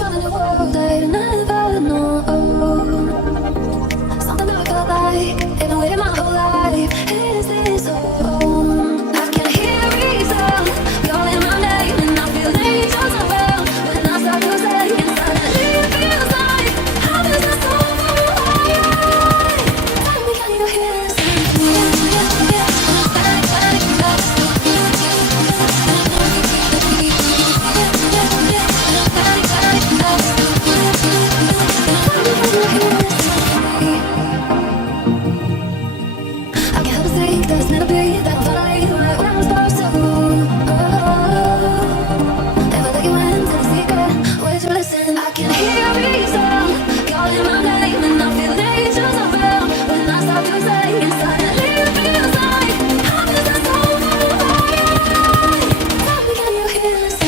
one in the world I'd never known. Something that I felt like, even waiting my whole life. Is this home? I can hear reason calling my name, and I feel angels around. When I start to say it, suddenly it feels like how does this go away? Tell me, can you hear this? I can't help but think that it's meant to be, that I'm finally right where I'm supposed to. Never let you into the secret ways to listen. I can hear reason calling my name, and I feel angels around. When I start to say it, suddenly it feels like how does this go away? Tell me, can you hear this?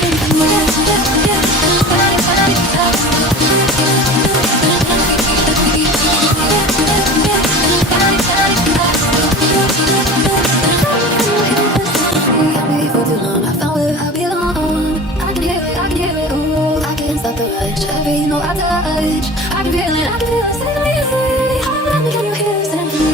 For too long, I found where I belong. I can hear it, ooh. I can't stop the rush, every note I touch. I can feel it, set me free. How can you hear this in me?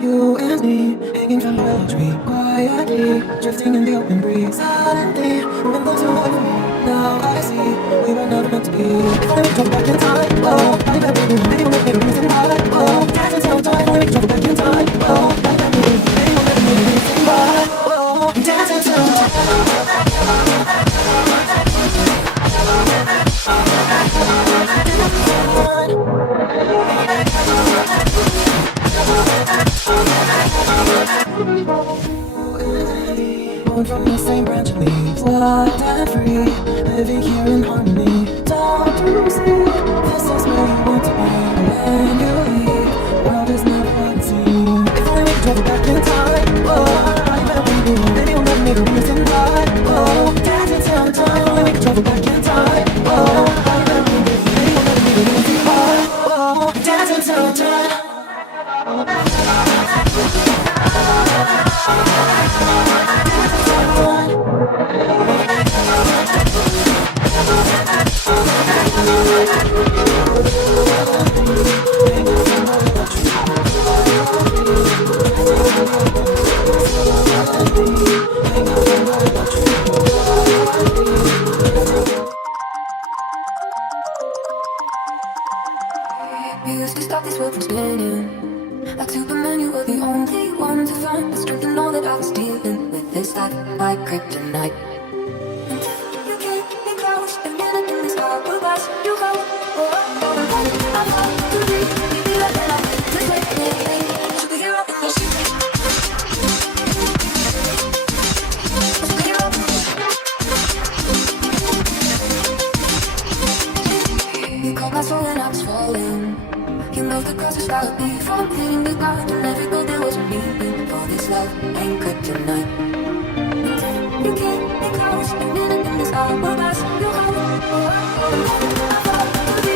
You and me, hanging from the tree, quietly, drifting in the open breeze. Suddenly, when those who love me, now I see we were never meant to be. If I make trouble back in time, oh, I never knew. Maybe we'll make a reason why, oh, dancing till time. If I make trouble back in time, oh, I never knew. Maybe we'll never make a reason why, oh, dancing till time. Born from the same branch of leaves, wild and free, living here in harmony. Don't you see? This is where you want to be. When you leave, the world is never what it seems. If I make trouble back in time, oh, I never knew. Maybe you'll never need a reason why, oh, dancing till the time. If I make trouble back in time, oh, I never knew. Maybe you'll never need a reason why, oh, dancing till the time. You used to stop this world from spinning. Like Superman, you were the only one to find the strength to know that I was dealing with this life like kryptonite. Until you came me close, a minute in this hourglass, you go. I fall to be like that. This way, superhero in the street. Superhero. You called my soul and I was falling. You know the cross has followed me from hitting the ground, and every goal there was a meaning. For this love ain't kryptonite. Until you came me close, a minute in this hourglass, you hold. I fall to be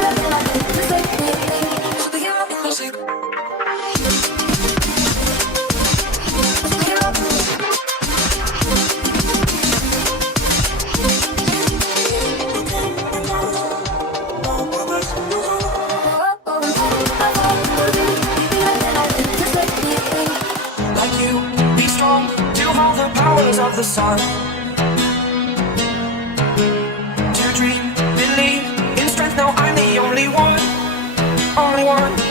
like that. This way, superhero in the street. Like you, be strong to hold the powers of the sun. To dream, believe in strength. Now I'm the only one, only one.